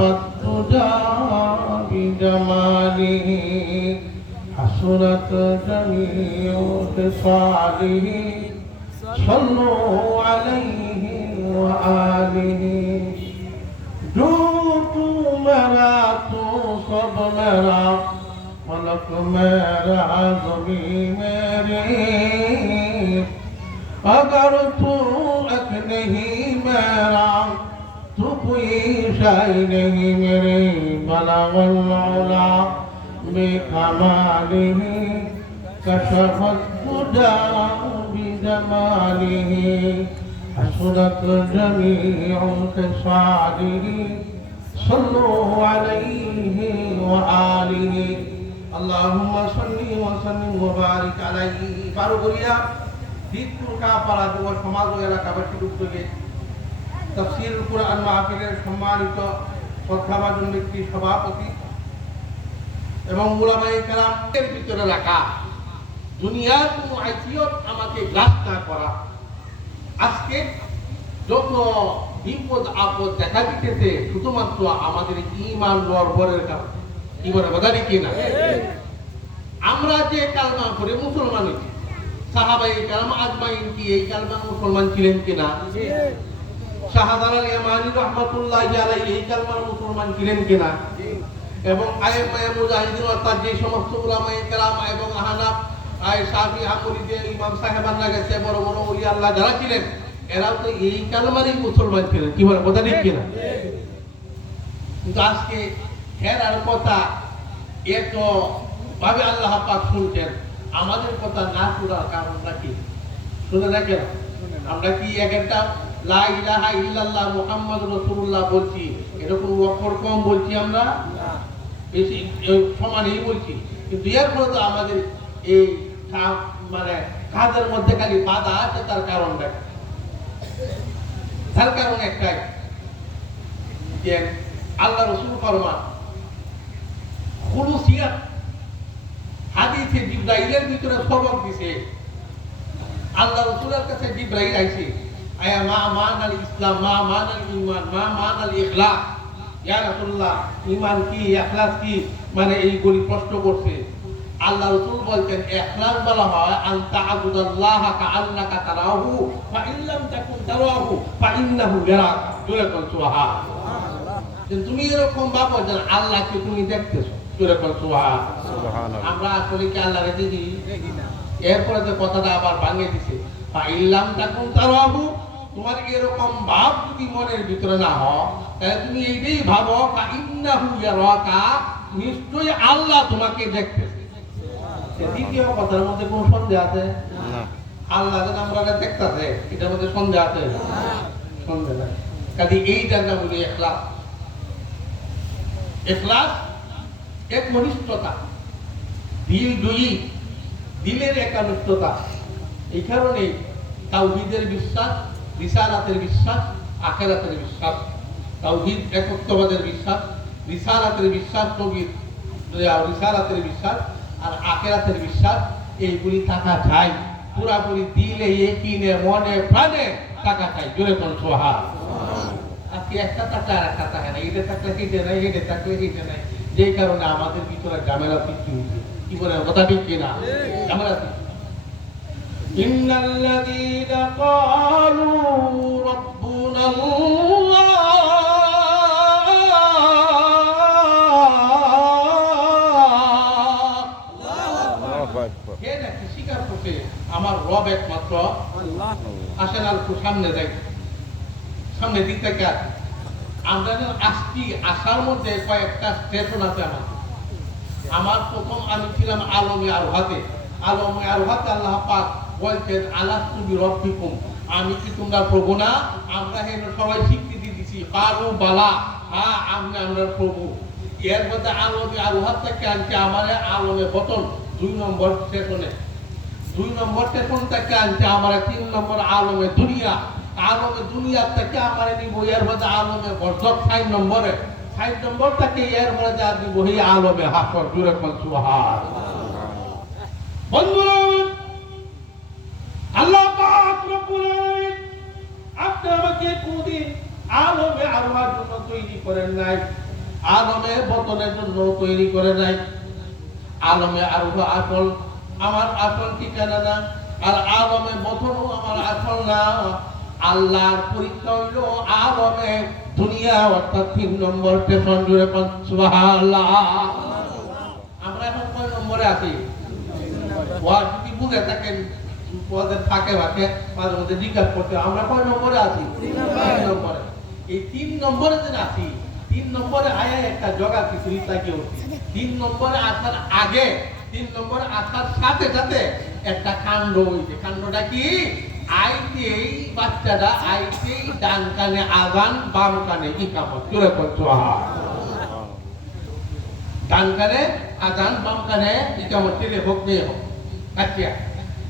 الدجى بجماله حسنت جميع خصاله صلوا عليه وآله جو تو میرا تو سب میرا ملک میرا زمین میری اگر تو ایک نہیں میرا تو کوئی شے نہیں میرے بلغ العلا بکمالہ کشف الدجى بجماله حسنت جميع خصاله صلوا عليه وآله اللهم صل وسلم وبارك عليه বারোগড়িয়া দিকপুর কাপাড়া যুব সমাজ ও এলাকাবাসীর উদ্যোগে তাফসীরুল কুরআন মাহফিলের সম্মানিত শ্রদ্ধাভাজন ব্যক্তি সভাপতি এবং উলামায়ে কেরামের ভিতরে রাখা দুনিয়ার কোনো আইসিয়ত আমাকে গ্রাস না করা আজকে যত বিপদ আপদ দেখা দিতেছে শুধুমাত্র আমাদের ঈমান গর্বরের কারণে। কি বলে কথা কি না? আমরা যে কালমা পড়ে মুসলমান হয়েছি, সাহাবায়ে কেরাম আজমাইন কি এই কালমা মুসলমান ছিলেন কিনা? শাহজালাল ইয়ামানী রাহমাতুল্লাহি আলাইহি এই কালমার মুসলমান ছিলেন কিনা? এবং আইম্মায়ে মুজাহিদিন অর্থাৎ যে সমস্ত উলামায়ে কেরাম এবং আহনাফ শাফি হাম্বলি ইমাম সাহেবানরা গেছে বড় বড় ওলি আল্লাহ যারা ছিলেন এরাও তো এই কালমারই মুসলমান ছিলেন। কি বলে কথা ঠিক কিনা? কিন্তু আজকে হেরার কথা এত ভাবে আল্লাহ পাক শুনছেন, আমাদের কথা না শোনার কারণটা কি? শুনে না কেন? আমরা কি এক একটা লা ইলাহা ইল্লাল্লাহ মুহাম্মাদুর রাসূলুল্লাহ বলছি, এরকম অক্ষর কম বলছি আমরা? বেশি সমানই বলছি। কিন্তু এর ফলে তো আমাদের এই মানে কাজের মধ্যে খালি বাধা আছে। তার কারণটা তার কারণ একটাই যে আল্লাহ রাসূল ফরমান খুলুসিয়াত হাদিসে জিবরাইলের ভিতরে সবক দিছে। আল্লাহ রাসূলের কাছে জিবরাইল আইছে, আয়া মা মানাল ইসলাম, মা মানাল ঈমান, মা মানাল ইখলাস, ইয়া রাসূলুল্লাহ ঈমান কি ইখলাস কি, মানে এইগুলি প্রশ্ন করছে। আল্লাহ রাসূল বলতেন ইখলাস বলা হয় আনতা আবুদাল্লাহা কাআন্নাকা তারাহু ফা ইন লাম তাকুন তারাহু ফা ইন্নাহু ইয়ারাক। জোরে বল সুবহানাল্লাহ। তুমি এরকম ভাবো যে আল্লাহকে তুমি দেখতেছো। জোরে বল সুবহানাল্লাহ। আমরা আসলে কি আল্লাহকে দেখি? দেখি না। এরপরে যে কথাটা আবার ভাঙিয়ে দিছে, ফা ইন লাম তাকুন তারাহু, তোমার এরকম ভাব যদি মনের ভিতরে না হয় তাহলে তুমি এইটাই ভাবো ফা ইন্নাহু ইয়ারাকা, নিশ্চয়ই আল্লাহ তোমাকে দেখতেছে। দ্বিতীয় কথার মধ্যে কোন সন্দেহ আছে? না। আল্লাহ যেন আমরা দেখতেছে, এটার মধ্যে সন্দেহ আছে? সন্দেহ নাই। কাজে এই জায়গা বলি ইখলাস। ইখলাস এক মনিষ্ঠতা, দিল দুই, দিলের একাত্মতা। এই কারণে তাওহীদের বিশ্বাস, রিসালাতের বিশ্বাস, আখিরাতের বিশ্বাস। তাওহীদ একত্ববাদের বিশ্বাস, রিসালাতের বিশ্বাস, তৌহিদ রিসালাতের বিশ্বাস আর আখিরাতের বিশ্বাস, এইগুলি থাকা চাই পুরাপুরি দিলে, ইকিনে, মনে প্রাণে থাকা চাই। জোরে বল সুবহানাল্লাহ। আজকে একটা থাকলে আর একটা থাকে না, এটা থাকলে এটা নাই, এটা থাকলে এটা নাই। যেই কারণে আমাদের ভিতরে ঝামেলা সৃষ্টি হচ্ছে। কি বলে কথা ঠিক কিনা? ঝামেলা সৃষ্টি। ইন্নাল্লাযীনা ক্বালু রাব্বুনাল্লাহ আমার রব একমাত্র আল্লাহ। আসেন আর সামনে যাই, সামনে দিক থেকে আমরা আসছি। আসার মধ্যে কয়েকটা স্টেশন আছে আমার প্রথম আমি ছিলাম আলমে আরোহাতে। আলমে আরোহাতে আল্লাহ পাক বলছেন আলাস্তু বিরব্বিকুম, আমি কি তোমরা প্রভু না? আমরা হেন সবাই স্বীকৃতি দিছি, কারু বালা, হ্যাঁ আমরা প্রভু। এর মধ্যে আলমে আরোহাত থেকে আনছে আমার আলমে বতন 2 নম্বর স্টেশনে। 2 নম্বর স্টেশন থেকে আনছে আমার 3 নম্বর আলমে দুনিয়া। আলমে দুনিয়া থেকে আমার নিব এর মধ্যে আলমে বরজক 6 নম্বরে। 6 নম্বর থেকে এর মধ্যে আর নিব এই আলমে হাসর। জোরে বল সুবহানাল্লাহ। বন্ধুরা, আল্লাহ পাক রব্বুল আলামিন আপনি আমাকে কোনদিন আলমে আরওয়ার জন্য তৈরি করেন নাই। আলমে বতনের জন্য তৈরি করে নাই। আলমে আরুহ আসল, আমার আসল ঠিকানা না, আর আলমে বতনও আমার আসল না। আল্লাহর পরীক্ষা হইল আলমে দুনিয়া, অর্থাৎ 3 নম্বর স্টেশন। জুড়ে সুবহানাল্লাহ। আমরা এখন কয় নম্বরে আছি? ওয়াজ যদি বুঝে থাকেন, ওয়াজের ফাঁকে ফাঁকে মাঝে মধ্যে জিজ্ঞাসা করতে, আমরা কয় নম্বরে আছি? 3 নম্বরে। এই 3 নম্বরে যে আছি, 3 নম্বরে আয়া একটা জগা কিছু লাগিয়ে উঠছি। 3 নম্বরে আসার আগে, 3 নম্বরে আসার সাথে সাথে একটা কাণ্ড হইছে। কাণ্ডটা কি? আইতেই বাচ্চাটা আইতেই ডান কানে আযান, বাম কানে ইকামত। জোরে বলছো ডান কানে আযান, বাম কানে ইকামত। ছেলে হোক মেয়ে হোক। আচ্ছা,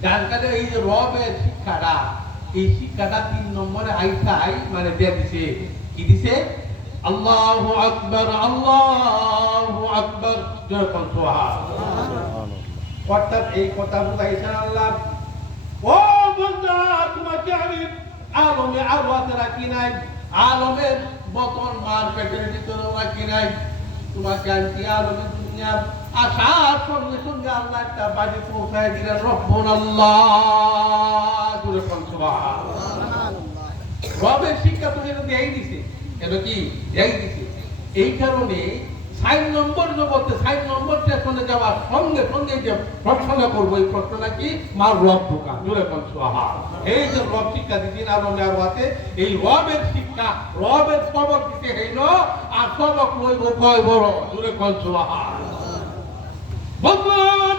ডান কানে এই যে রবের শিক্ষাটা, এই শিক্ষাটা 3 নম্বরে আইসাই মানে দিয়ে দিছে। কি দিছে? আল্লাহু আকবার, আল্লাহু আকবার। জোরে বলছো সুবহানাল্লাহ। অর্থাৎ এই কথা বুঝাইছেন আল্লাহ, ও বান্দা তোমাকে আমি আলমে আরওয়াতে রাখি নাই, আলমের বতন মার পেটের ভিতরে রাখি নাই। তোমাকে আমি আলমে দুনিয়া আসার সঙ্গে সঙ্গে আল্লাহ একটা বাড়ি পৌঁছায় দিলেন। রব্বুনাল্লাহ। জোরে বলছো সুবহানাল্লাহ। রবের শিক্ষা তুমি এটা দিয়েই দিছে। এটা কি দিয়েই দিছে। এই কারণে 6 নম্বর জগতে 6 নম্বর স্টেশনে যাওয়ার সঙ্গে সঙ্গে যে প্রশ্ন করবো, এই প্রশ্নটা কি? মার রব ঢোকা। জোরে বলছো এই যে রব শিক্ষা দিচ্ছেন আলমে আরওয়াতে, এই রবের শিক্ষা, রবের সবক দিতে হইল, আর সবক লইব কয় বড়। জোরে বলছো বন্ধুগণ,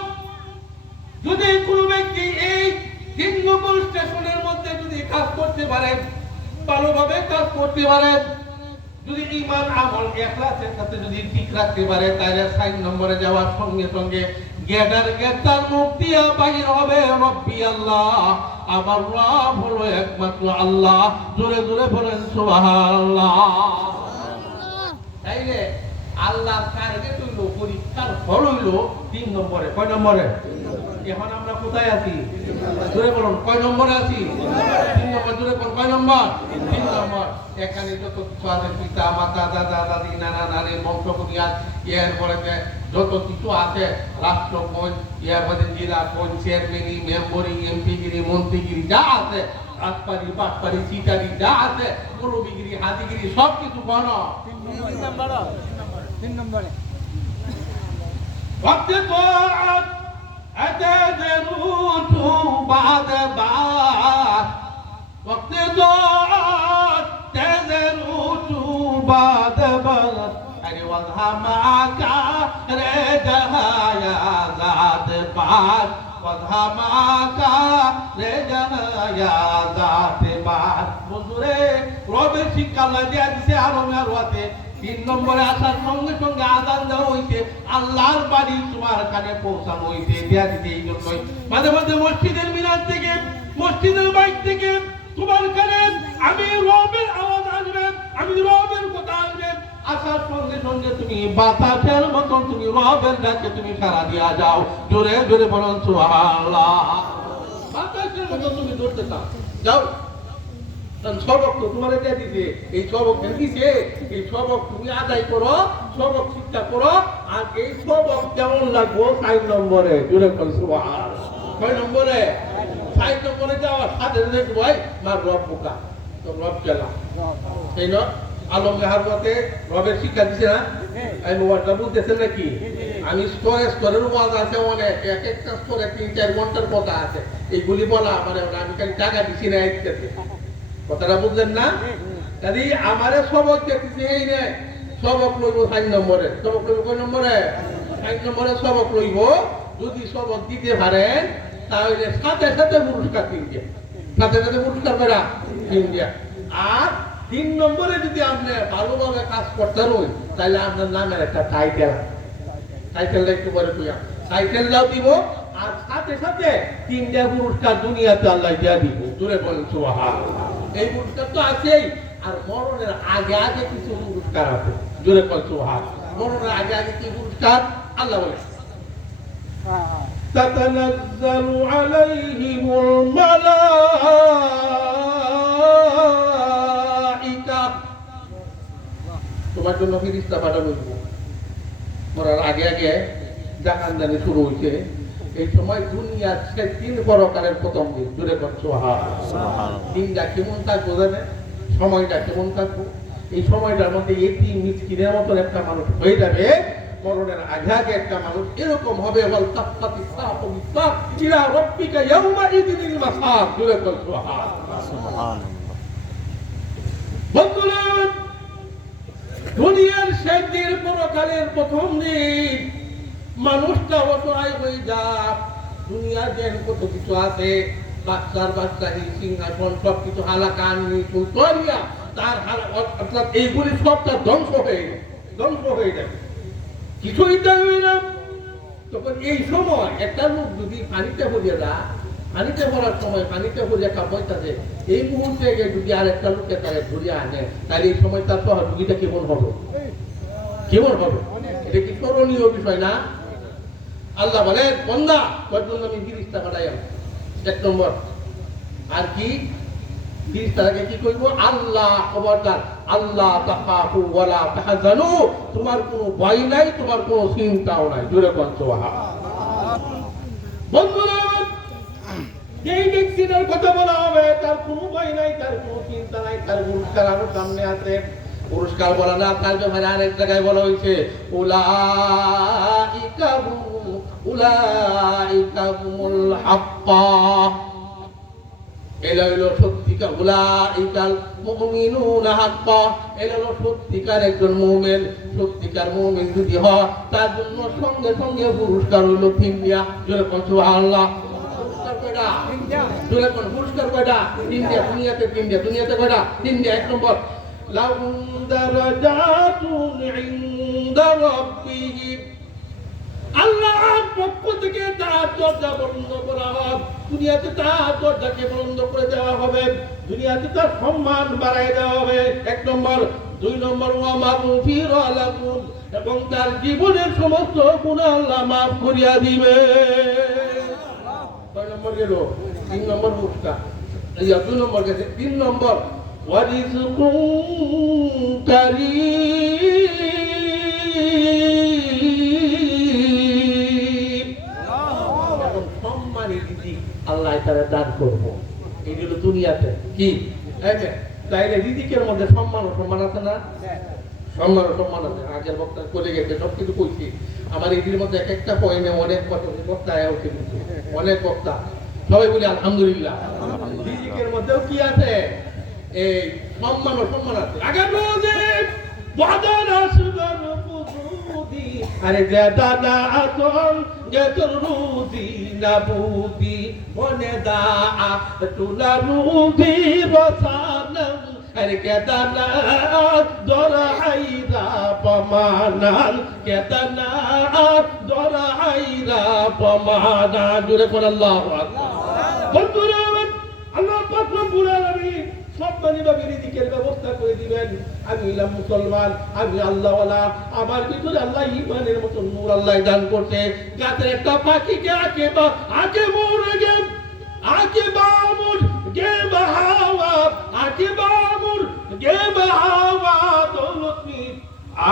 যদি কোনো ব্যক্তি এই 3 নম্বর স্টেশনের মধ্যে যদি কাজ করতে পারে, ভালোভাবে কাজ করতে পারে, যদি ঈমান আমল ইখলাসের সাথে যদি ঠিক রাখতে পারে, তাহলে 6 নম্বরে যাওয়ার সঙ্গে সঙ্গে গেটার মুখ দিয়া বাহির হবে রব্বি আল্লাহ, আমার রব হলো একমাত্র আল্লাহ। জোরে জোরে বলেন সুবহানাল্লাহ। তাইলে আল্লাহর টার্গেট হইল, পরীক্ষার ফল হইল 3 নম্বরে। কয় নম্বরে? এখন আমরা কোথায় আছি? জোরে বলুন, কয় নম্বরে আছি? 3 নম্বর। জোরে বলুন, কয় নম্বর? 3 নম্বর। এখানে যত কিছু আছে, পিতা মাতা দাদা দাদি নানা নানি বংশ বুনিয়াদ, এর পরে যত কিছু আছে, রাষ্ট্র কোন, এর পরে জেলা কোন, চেয়ারম্যানি, মেম্বরি, এমপিগিরি, মন্ত্রীগিরি যা আছে, রাজপারি বাটপারি চিটারি যা আছে, মৌলবিগিরি হাদিগিরি সব কিছু কোন 3 নম্বরে। وقت طاعت أتذروت بعد بعد، وقت طاعت تذروت بعد بعد، أري وضها معك رجها يا ذات بعد، وضها معك رجها يا ذات بعد। বন্ধুরে, রবের শিক্ষা আল্লাহ দিয়া দিছে আলমে আরওয়াতে। 3 নম্বরে আসার সঙ্গে সঙ্গে আযান দেওয়া হইছে, আল্লাহর বাড়ি তোমার কানে পৌঁছানো হইছে। দিয়া দিতে এই জন্যই মাঝে মাঝে মসজিদের মিনার থেকে, মসজিদের বাইক থেকে তোমার কানে আমি রবের আওয়াজ আসবে, আমি রবের কথা আসবে। আসার সঙ্গে সঙ্গে তুমি বাতাসের মতো তুমি রবের ডাকে তুমি সাড়া দিয়া যাও। জোরে জোরে বলুন সুবহানাল্লাহ। বাতাসের মতো তুমি দৌড়তে যাও। সবক তো তোমার এটা দিছে, এই সবক দিছে, এই সবক তুমি আদায় করো, সবক শিক্ষা করো। আর এই সবক কেমন লাগবো? 6 নম্বরে। জোরে বলুন সুবহানাল্লাহ। কয় নম্বরে? 6 নম্বরে যাওয়ার সাথে সাথে ভাই মার রব বোকা, তো রব গেলা। এই না আলমে আরওয়াতে রবের শিক্ষা দিছে না? এই ওয়াজটা বলতেছেন নাকি? আমি স্তরের ওয়াজ আছে অনেক, এক একটা স্তরে 3-4 ঘন্টার কথা আছে। এইগুলি বলা মানে আমি খালি টাকা দিছি না একটাতে। কথাটা বুঝলেন না? যদি আমারে সবক দিতেছে এই নে, সবক লইব 6 নম্বরে। সবক লইব কয় নম্বরে? 6 নম্বরে সবক লইব। যদি সবক দিতে পারেন তাহলে সাথে সাথে পুরস্কার কিনবে, সাথে সাথে পুরস্কার পেরা কিনবে। আর 3 নম্বরে যদি আপনি ভালোভাবে কাজ করতে রই, তাহলে আপনার নামের একটা টাইটেল, টাইটেলটা একটু পরে তুই টাইটেলটাও দিব, আর সাথে সাথে 3টা পুরস্কার দুনিয়াতে আল্লাহ দিয়া দিব। জোরে বলেন সুবহানাল্লাহ। এই পুরস্কার তো আছেই, আর মরণের আগে আগে কিছু পুরস্কার আছে। জোরে বলেন সুবহানাল্লাহ। মরণের আগে আগে কি পুরস্কার? আল্লাহ বলে تتنزل عليهم الملائكة তোমার জন্য ফিরিস্তা পাঠানো হইব। মরার আগে আগে জাহান্নামে শুরু হইছে। এই সময় দুনিয়ার সে 3 পরকালের প্রথম দিন। জুড়ে করছো দিনটা কেমন থাকবো জানে, সময়টা কেমন থাকবো? এই সময়টার মধ্যে এতিম মিসকিনের মতন একটা মানুষ হয়ে যাবে। মরণের আগে আগে একটা মানুষ এরকম হবে, ওয়াল তাফাতি সাফু বিসাফ ইলা রাব্বিকা ইয়াউমা ইদিনিল মাসাব। জুড়ে করছো সুবহানাল্লাহ। বন্ধুরা, দুনিয়ার শেষ দিন, পরকালের প্রথম দিন, মানুষটা অসহায় হয়ে যায়। দুনিয়ার যেন কত কিছু আছে, বাচ্চার বাচ্চাহী সিংহাসন সবকিছু হালাকানি ফুলতরিয়া, তার অর্থাৎ এইগুলি সবটা ধ্বংস হয়ে যাবে, কিছুই থাকবে না। তখন এই সময় একটা লোক যদি পানিতে ভরিয়ে দেয়, পানিতে ভরার সময় পানিতে ভরিয়ে কাপড়টাছে, এই মুহূর্তে যদি আর একটা লোককে তাকে ধরিয়ে আনে, তাহলে এই সময় তার সহযোগিতা কেমন হবে? এটা কি স্মরণীয় বিষয় না? আল্লাহ বলেন, বান্দা তোর জন্য আমি ফিরিস্তা পাঠাইলাম। 1 নম্বর, আর কি ফিরিস্তাকে কি কইব? আল্লাহ খবরদার, আল্লাহ তাখাফু ওয়ালা তাহজানু, তোমার কোনো ভয় নাই, তোমার কোনো চিন্তাও নাই। জোরে কোন সুবহানাল্লাহ। বন্ধুরা, যেই ব্যক্তির কথা বলা হবে তার কোনো ভয় নাই, তার কোনো চিন্তা নাই, তার পুরস্কার আরো সামনে আছে। পুরস্কার বলা না, তার ব্যাপারে আরেক জায়গায় বলা হয়েছে উলাইকা হুমুল হাক্কা, এলা হলো সত্যিকার, উলাইকাল মুমিনুনা হাক্কা, এলা হলো সত্যিকার একজন মুমিন। সত্যিকার মুমিন যদি হয় তার জন্য সঙ্গে সঙ্গে পুরস্কার হলো 3 দিয়া। জোরে কোন সুবহানাল্লাহ। পুরস্কার কয়টা? জোরে কোন পুরস্কার কয়টা? 3 দিয়া। দুনিয়াতে 3 দিয়া। দুনিয়াতে কয়টা? 3 দিয়া। 1 নম্বর, লাহুম দারাজাতুন ইনদা রাব্বিহিম, আল্লাহর পক্ষ থেকে তার দরজা বন্ধ করা হবে। দুনিয়াতে তার দরজাকে বন্ধ করে দেওয়া হবে, দুনিয়াতে তার সম্মান বাড়ায় দেওয়া হবে। 1 নম্বর। 2 নম্বর, ওয়া মাগফিরা লাকুম, এবং তার জীবনের সমস্ত গুনাহ আল্লাহ মাফ করিয়া দিবে। 6 নম্বর গেল। 3 নম্বর মুক্তা, এই 2 নম্বর গেছে। 3 নম্বর, ওয়ারিজকুম কারীম, সম্মানী রিজিক আল্লাহ তাআলা দান করব। এই হলো দুনিয়াতে কি তাইলে রিজিকের মধ্যে সম্মান আছে না? সম্মান আছে। আগের বক্তা চলে গেছে, সবকিছু কইছি। আমার এটির মধ্যে এক একটা পয়েন্টে অনেক বক্তা হচ্ছে, অনেক বক্তা, সবাই বলি আলহামদুলিল্লাহ। রিজিকের মধ্যেও কি আছে? এই সম্মান আছে। আগে বলে বাদান আসবার বুদি, আরে জাদানা আতন যেতর রুদি না বুদি, মনে দা তুলা রুদি রসানম, আরে কেদানা দরা হাইরা পমানান, কেদানা দরা হাইরা পমানান। জোরে করে আল্লাহু আকবার। বন্ধুরা, আল্লাহ পাক রব্বুল আলামিন সম্মানীভাবে রিজিকের ব্যবস্থা করে দিবেন। আমি হলাম মুসলমান, আমি আল্লাহওয়ালা, আমার ভিতরে আল্লাহ ঈমানের মতো নূর আল্লাহ দান করতে। গাছের একটা পাখিকে আকে মরে গে, আকে বামুর গে বাহাওয়া, আকে বামুর গে বাহাওয়া দৌলতী,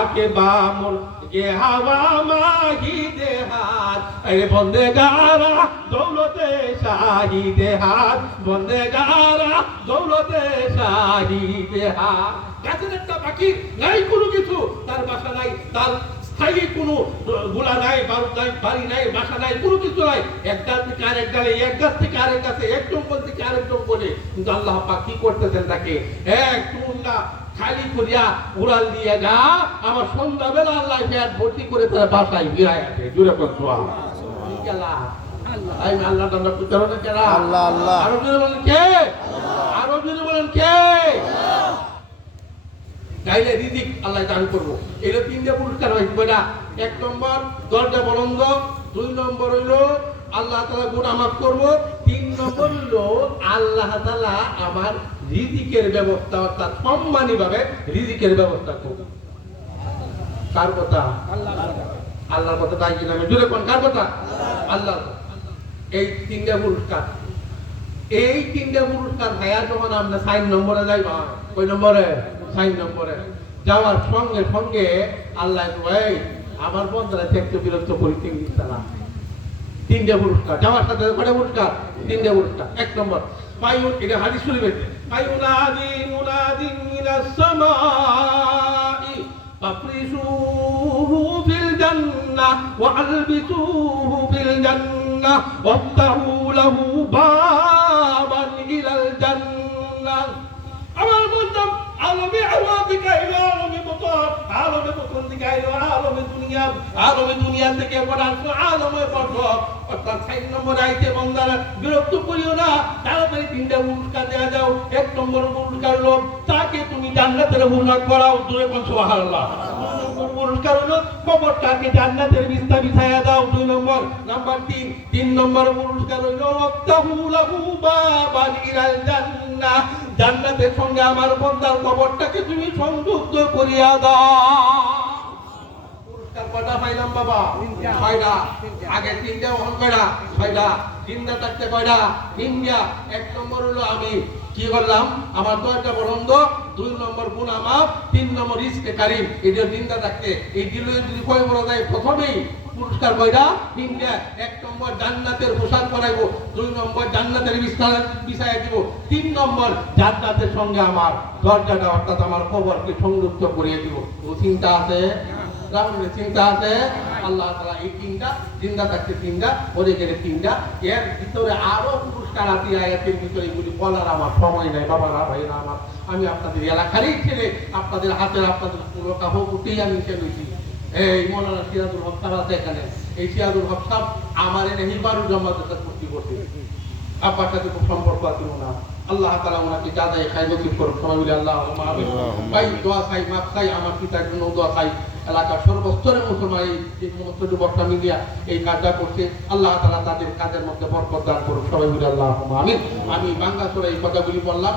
আকে বামুর গে হাওয়া মাহি দেহাত, আরে বন্দেগারা দৌলতে শাহি দেহাত, বন্দেগারা দৌলতে শাহি দেহাত। গাছের একটা পাখি নাই, কোনো কিছু তার বাসা নাই, তার স্থায়ী কোনো গোলা নাই, বাড়ি নাই, বাসা নাই, কোনো কিছু নাই। এক ডাল থেকে আরেক ডালে, এক গাছ থেকে আরেক গাছে, এক জঙ্গল থেকে আরেক জঙ্গলে। কিন্তু আল্লাহ পাক কি করতেছেন তাকে? এক টুন্ডা খালি করিয়া উড়াল দিয়ে গা, আমার সন্ধ্যাবেলা আল্লাহ পেট ভর্তি করে তার বাসায় ফিরায় আসে। জুড়ে করতো আল্লাহ আল্লাহ। আরো জুড়ে বলেন কে? আরো জুড়ে বলেন কে? তাইলে রিজিক আল্লাহ দান করবো। এটা 3টা পুরস্কার হয়েছে না? 1 নম্বর দরজা বলন্দ, 2 নম্বর হইলো আল্লাহ তাআলা গুনাহ মাফ করব, 3 নম্বর হইলো আল্লাহ তাআলা আমার রিজিকের ব্যবস্থা, অর্থাৎ সম্মানী ভাবে রিজিকের ব্যবস্থা করব। কার কথা? আল্লাহর কথা। তাই কিনা? জোরে কোন কার কথা? আল্লাহ। এই 3টা পুরস্কার, এই 3টা পুরস্কার ভাইয়া যখন আমরা 4 নম্বরে যাইবা, কই নম্বরে? 4 নম্বরে যাওয়ার সঙ্গে সঙ্গে আল্লাহ ভাই আমার বন্ধুরা দেখতে বিরক্ত পরিস্থিতি দিচ্ছে না। 3টে পুরস্কার যাওয়ার সাথে কয়টা পুরস্কার? 3টে পুরস্কার। 1 নম্বর পাইউন, এটা হাদিস শরীফে, পাইউনাদি মুনাদিন মিনাস সামাই ফাফরিশুহু ফিল জান্নাহ ওয়া আলবিসুহু ফিল জান্নাহ ওয়াফতাহু লাহু বাবান ইলাল জান্নাহ। আমার বলতাম আলমে আওয়াদিকা ইলা আলমে বতন দিকে আইলো আলমে দুনিয়া থেকে পড়ার আলমে বরকত। অর্থাৎ 6 নম্বর আইতে বান্দারা বিরক্ত করিও না, তাড়াতাড়ি 3টা পুরস্কার দেয়া যাও। 1 নম্বর পুরস্কার হলো তাকে তুমি জান্নাতের মুনাক করাও, জোরে কোন সুবহানাল্লাহ। 2 নম্বর পুরস্কার হলো কবরটাকে জান্নাতের বিছনা বিছায়া দাও, 2 নম্বর। নাম্বার 3 নম্বর পুরস্কার হলো ওয়াক্তাহু লাহু বাবান ইলাল জান্নাহ, জান্নাতের সঙ্গে আমার বান্দার কবরটাকে তুমি সংযুক্ত করিয়া দাও। পুরস্কার কয়টা পাইলাম বাবা? 6টা। আগে 3টা ওহন কয়টা? 6টা। চিন্তা থাকতে কয়টা? 3টা। 1 নম্বর হলো আমি কি করলাম, আমার দরজা বন্ধ, 2 নম্বর গুনাহ মাফ, 3 নম্বর রিজকে কারীম। এটা চিন্তা থাকতে এই দিলে যদি কয় বলা যায় প্রথমেই পুরস্কার কয়টা? 3টা। 1 নম্বর জান্নাতের পোশাক পরাইবো, 2 নম্বর জান্নাতের বিছানা বিছায়া দিব, 3 নম্বর জান্নাতের সঙ্গে আমার দরজাটা অর্থাৎ আমার কবরকে সংযুক্ত করিয়ে দিব। ও চিন্তা আছে? রামনের চিন্তা আছে? আল্লাহ তাআলা এই 3টা চিন্তা থাকতে 3টা, ওরে গেলে 3টা। এর ভিতরে আরো পুরস্কার আছে আয়াতের ভিতরে, এগুলি বলার আমার সময় নাই বাবারা ভাইরা আমার। আমি আপনাদের এলাকারই ছেলে, আপনাদের হাতের আপনাদের পুরোটা হোক উঠেই আমি চলেছি। এই মৌলানা সিরাজুল হক সাহেব আছে এখানে, এই সিরাজুল হক সাহেব আমার এনে হিবারুল জামাতের সাথে ভর্তি করছে। আব্বার সাথে খুব সম্পর্ক আছে ওনার। আল্লাহ তাআলা ওনাকে যা যায় খাই নসিব করুন, সবাই বলি আল্লাহুম্মা আমিন। ভাই দোয়া চাই, মাপ চাই, আমার পিতার জন্য দোয়া চাই। এলাকার সর্বস্তরের মুসলমান এই সমস্ত যুবকরা মিলিয়া এই কাজটা করছে, আল্লাহ তাআলা তাদের কাজের মধ্যে বরকত দান করুন, সবাই বলি আল্লাহুম্মা আমিন। আমি বাংলা সূরা এই কথাগুলি বললাম।